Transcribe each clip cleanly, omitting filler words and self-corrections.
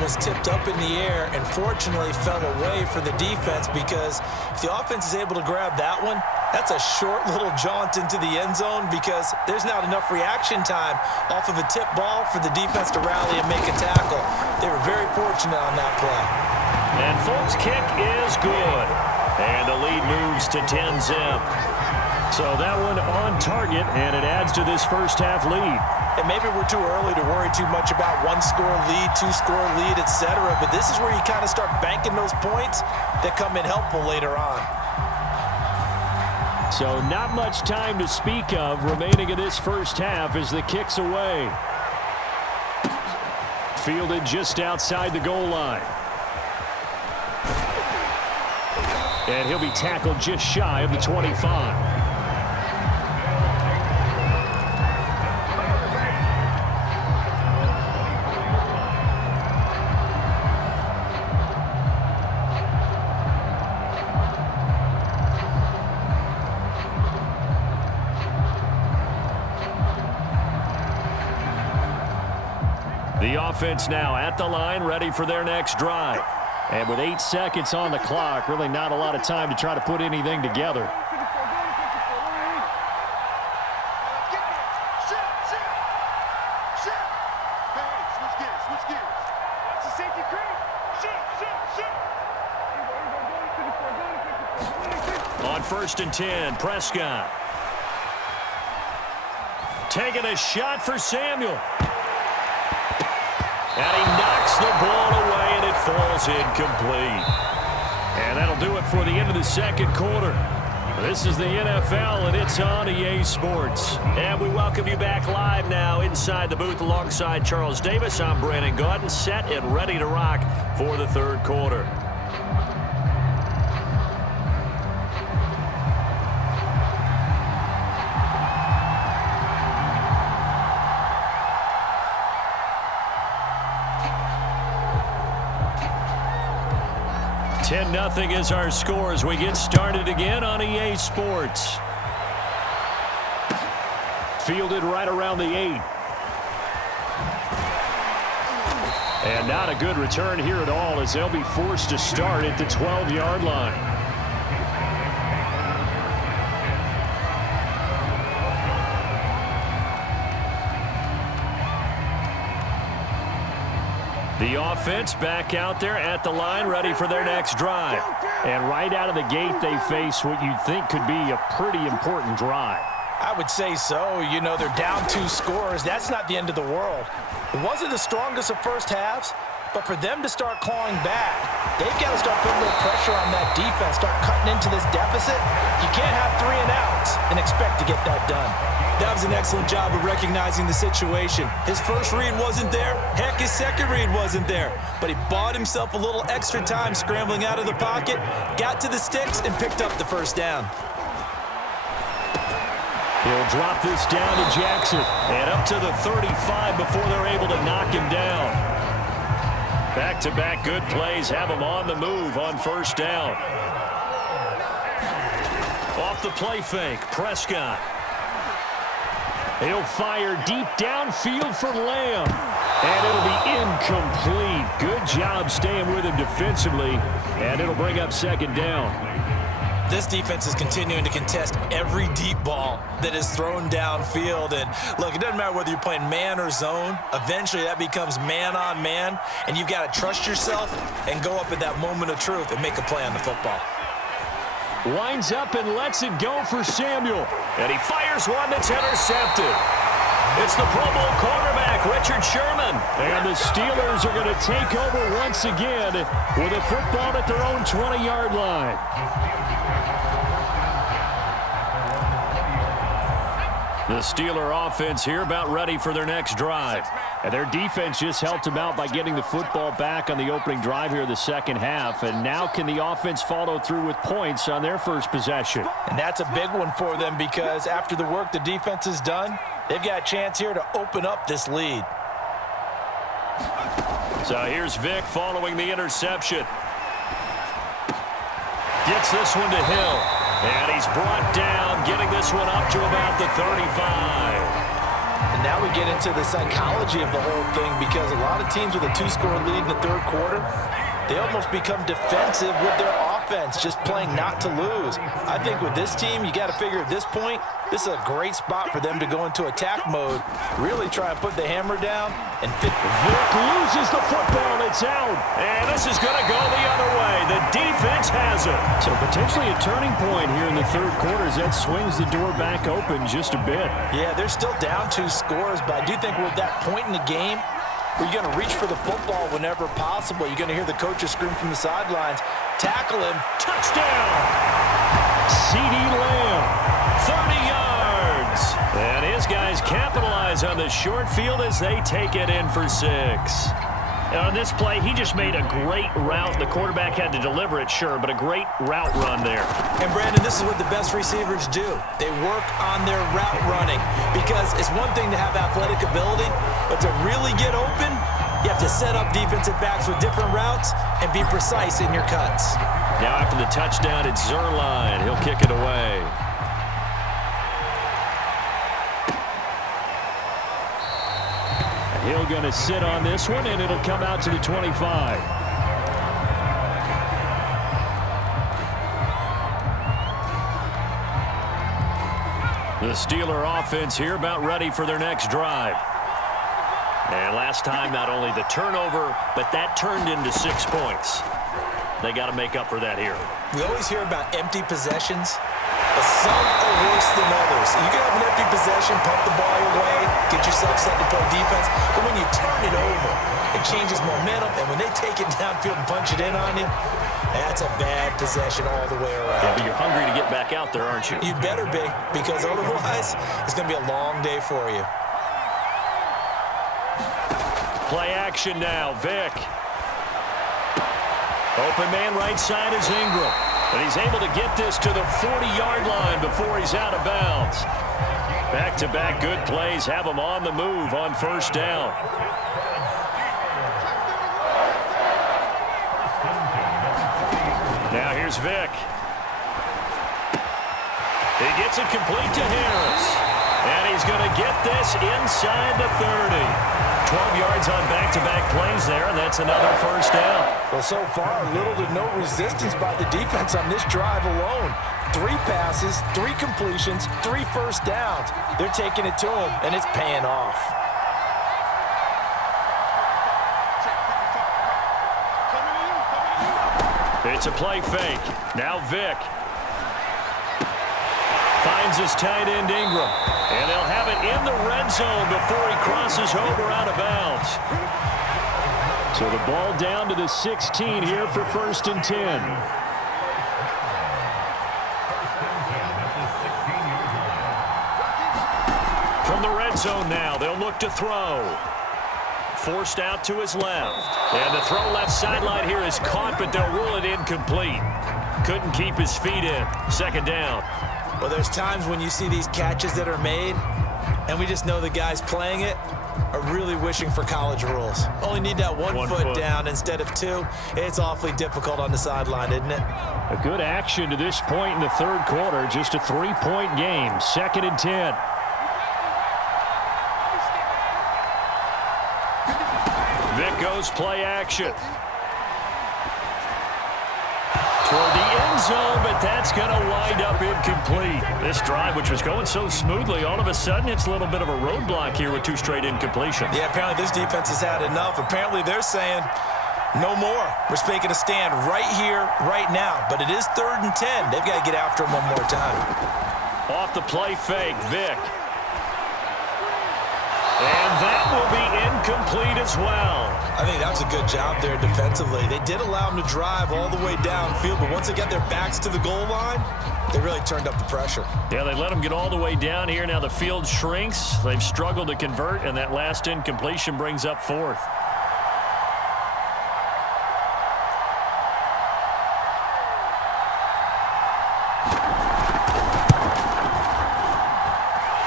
was tipped up in the air and fortunately fell away for the defense, because if the offense is able to grab that one, that's a short little jaunt into the end zone because there's not enough reaction time off of a tip ball for the defense to rally and make a tackle. They were very fortunate on that play. And Folks' kick is good. And the lead moves to 10-zip. So that one on target, and it adds to this first half lead. And maybe we're too early to worry too much about one-score lead, two-score lead, etc. But this is where you kind of start banking those points that come in helpful later on. So not much time to speak of remaining in this first half as the kick's away. Fielded just outside the goal line. And he'll be tackled just shy of the 25. The offense now at the line, ready for their next drive. And with 8 seconds on the clock, really not a lot of time to try to put anything together. On 1st and 10, Prescott. Taking a shot for Samuel. And he knocks the ball away, and it falls incomplete. And that'll do it for the end of the second quarter. This is the NFL, and it's on EA Sports. And we welcome you back live now inside the booth alongside Charles Davis. I'm Brandon Gaudin, set and ready to rock for the third quarter. Nothing is our score as we get started again on EA Sports. Fielded right around the 8. And not a good return here at all as they'll be forced to start at the 12-yard line. The offense back out there at the line, ready for their next drive. And right out of the gate, they face what you'd think could be a pretty important drive. I would say so. You know, they're down 2 scores. That's not the end of the world. It wasn't the strongest of first halves, but for them to start clawing back, they've got to start putting a little pressure on that defense, start cutting into this deficit. You can't have 3 and outs and expect to get that done. That was an excellent job of recognizing the situation. His first read wasn't there. Heck, his second read wasn't there. But he bought himself a little extra time scrambling out of the pocket, got to the sticks, and picked up the first down. He'll drop this down to Jackson. And up to the 35 before they're able to knock him down. Back-to-back good plays have him on the move on first down. Off the play fake, Prescott. He'll fire deep downfield for Lamb. And it'll be incomplete. Good job staying with him defensively. And it'll bring up second down. This defense is continuing to contest every deep ball that is thrown downfield. And look, it doesn't matter whether you're playing man or zone. Eventually that becomes man on man. And you've got to trust yourself and go up at that moment of truth and make a play on the football. Winds up and lets it go for Samuel. And he fires one that's intercepted. It's the Pro Bowl quarterback, Richard Sherman. And the Steelers are going to take over once again with a football at their own 20-yard line. The Steeler offense here about ready for their next drive. And their defense just helped them out by getting the football back on the opening drive here in the second half. And now can the offense follow through with points on their first possession? And that's a big one for them because after the work the defense has done, they've got a chance here to open up this lead. So here's Vick following the interception. Gets this one to Hill. And he's brought down, getting this one up to about the 35. And now we get into the psychology of the whole thing, because a lot of teams with a 2-score lead in the third quarter, they almost become defensive with their offense, just playing not to lose. I think with this team, you got to figure at this point, this is a great spot for them to go into attack mode, really try and put the hammer down. And Vic loses the football. It's out. And this is going to go the other way. The defense has it. So potentially a turning point here in the third quarter as that swings the door back open just a bit. Yeah, they're still down 2 scores, but I do think we're at that point in the game where you're going to reach for the football whenever possible. You're going to hear the coaches scream from the sidelines, tackle him. Touchdown! CeeDee Lamb, 30 yards. And his guys capitalize on the short field as they take it in for 6. And on this play, he just made a great route. The quarterback had to deliver it, sure, but a great route run there. And, Brandon, this is what the best receivers do. They work on their route running, because it's one thing to have athletic ability, but to really get open, you have to set up defensive backs with different routes and be precise in your cuts. Now after the touchdown, it's Zerline. He'll kick it away. He'll going to sit on this one, and it'll come out to the 25. The Steeler offense here about ready for their next drive. And last time, not only the turnover, but that turned into 6 points. They got to make up for that here. We always hear about empty possessions, but some are worse than others. You can have an empty possession, pump the ball away, get yourself set to play defense, but when you turn it over, it changes momentum, and when they take it downfield and punch it in on you, that's a bad possession all the way around. Yeah, but you're hungry to get back out there, aren't you? You better be, because otherwise, it's going to be a long day for you. Play action now, Vic. Open man right side is Ingram. And he's able to get this to the 40-yard line before he's out of bounds. Back-to-back good plays have him on the move on first down. Now here's Vic. He gets it complete to Harris. And he's going to get this inside the 30. 12 yards on back-to-back plays there, and that's another first down. Well, so far, little to no resistance by the defense on this drive alone. 3 passes, 3 completions, 3 first downs. They're taking it to him, and it's paying off. It's a play fake. Now Vic finds his tight end Ingram. And they'll have it in the red zone before he crosses over out of bounds. So the ball down to the 16 here for 1st and 10. From the red zone now, they'll look to throw. Forced out to his left. And the throw left sideline here is caught, but they'll rule it incomplete. Couldn't keep his feet in. 2nd down. Well, there's times when you see these catches that are made, and we just know the guys playing it are really wishing for college rules. Only need that one foot down instead of 2. It's awfully difficult on the sideline, isn't it? A good action to this point in the third quarter. Just a 3-point game. 2nd and 10. Vic goes play action. Toward the end zone, but that's going to wind up incomplete. This drive, which was going so smoothly, all of a sudden it's a little bit of a roadblock here with 2 straight incompletions. Yeah, apparently this defense has had enough. Apparently they're saying no more. We're making a stand right here, right now. But it is 3rd and 10. They've got to get after him one more time. Off the play fake, Vic. And that will be incomplete as well. I think that was a good job there defensively. They did allow them to drive all the way downfield, but once they got their backs to the goal line, they really turned up the pressure. Yeah, they let them get all the way down here. Now the field shrinks. They've struggled to convert, and that last incompletion brings up 4th.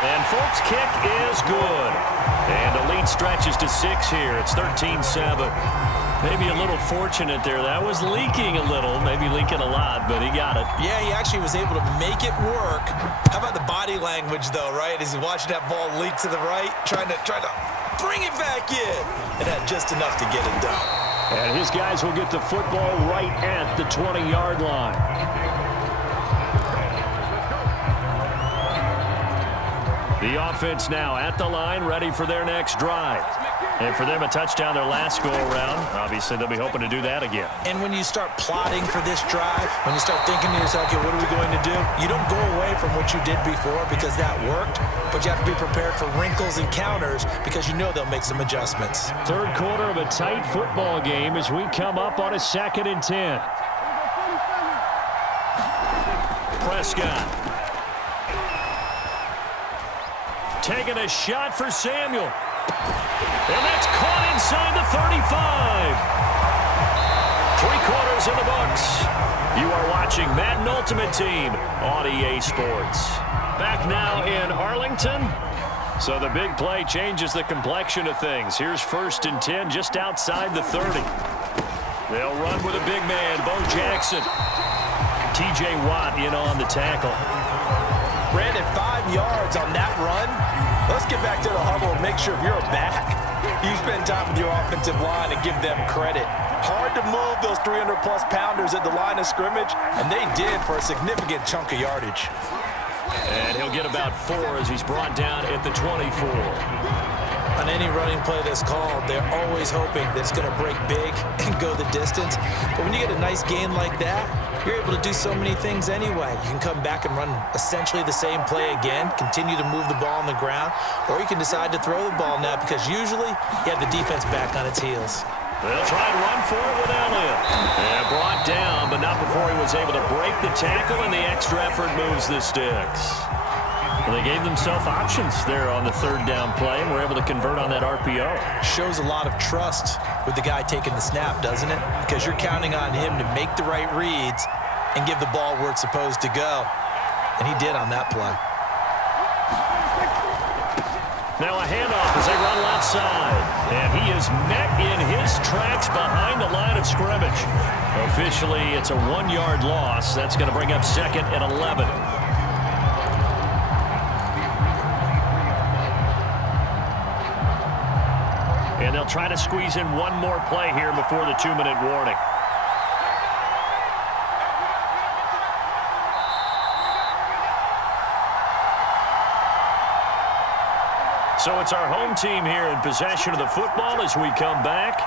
And Folk's kick is good. And the lead stretches to 6 here. It's 13-7. Maybe a little fortunate there. That was leaking a little, maybe leaking a lot, but he got it. Yeah, he actually was able to make it work. How about the body language, though, right? As he's watching that ball leak to the right, trying to bring it back in. And had just enough to get it done. And his guys will get the football right at the 20-yard line. The offense now at the line, ready for their next drive. And for them, a touchdown their last go-around. Obviously, they'll be hoping to do that again. And when you start plotting for this drive, when you start thinking to yourself, okay, what are we going to do? You don't go away from what you did before because that worked, but you have to be prepared for wrinkles and counters because you know they'll make some adjustments. Third quarter of a tight football game as we come up on a 2nd and 10. Prescott. Taking a shot for Samuel. And that's caught inside the 35. 3 quarters in the books. You are watching Madden Ultimate Team on EA Sports. Back now in Arlington. So the big play changes the complexion of things. Here's 1st and 10 just outside the 30. They'll run with a big man, Bo Jackson. TJ Watt in on the tackle. Brandon, 5 yards on that run. Let's get back to the huddle and make sure you're back. You spend time with your offensive line and give them credit. Hard to move those 300-plus pounders at the line of scrimmage, and they did for a significant chunk of yardage. And he'll get about 4 as he's brought down at the 24. On any running play that's called, they're always hoping that it's going to break big and go the distance. But when you get a nice gain like that, you're able to do so many things anyway. You can come back and run essentially the same play again, continue to move the ball on the ground, or you can decide to throw the ball now because usually you have the defense back on its heels. They'll try and run for it with Elliott. And brought down, but not before he was able to break the tackle, and the extra effort moves the sticks. Well, they gave themselves options there on the 3rd down play, and were able to convert on that RPO. Shows a lot of trust with the guy taking the snap, doesn't it? Because you're counting on him to make the right reads and give the ball where it's supposed to go. And he did on that play. Now a handoff as they run left side. And he is met in his tracks behind the line of scrimmage. Officially, it's a 1-yard loss. That's going to bring up 2nd and 11. And they'll try to squeeze in one more play here before the 2-minute warning. So it's our home team here in possession of the football as we come back.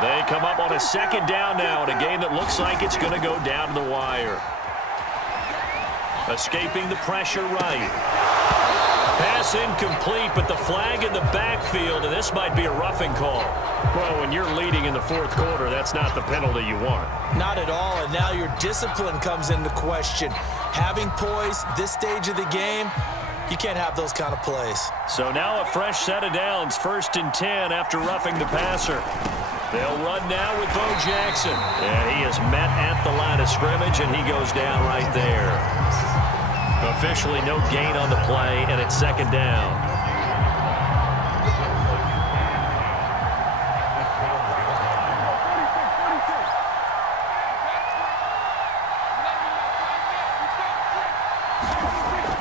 They come up on a 2nd down now in a game that looks like it's going to go down to the wire. Escaping the pressure right. Pass incomplete, but the flag in the backfield, and this might be a roughing call. Well, when you're leading in the 4th quarter, that's not the penalty you want. Not at all, and now your discipline comes into question. Having poise this stage of the game, you can't have those kind of plays. So now a fresh set of downs, 1st and 10 after roughing the passer. They'll run now with Bo Jackson. And he is met at the line of scrimmage, and he goes down right there. Officially no gain on the play, and it's 2nd down.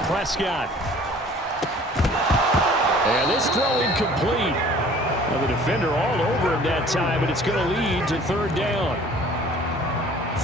Prescott. And this throw incomplete. Well, the defender all over him that time, but it's going to lead to 3rd down.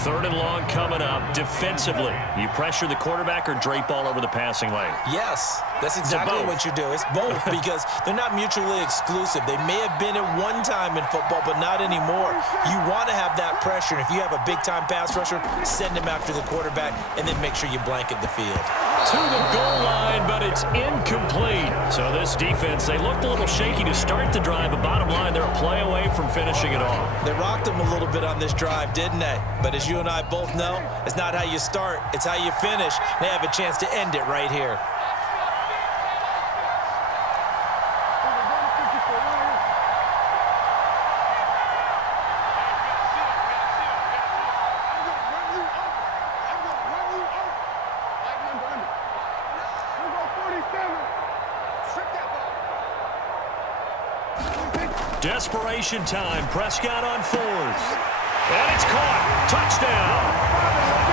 3rd and long coming up. Defensively, you pressure the quarterback or drape all over the passing lane? Yes, that's exactly what you do. It's both because they're not mutually exclusive. They may have been at one time in football, but not anymore. You want to have that pressure. And if you have a big-time pass rusher, send him after the quarterback and then make sure you blanket the field. To the goal line, but it's incomplete. So this defense, they looked a little shaky to start the drive, but bottom line, they're a play away from finishing it off. They rocked them a little bit on this drive, didn't they? But as you and I both know, it's not how you start, it's how you finish. They have a chance to end it right here. Desperation time. Prescott on fourth. And it's caught. Touchdown.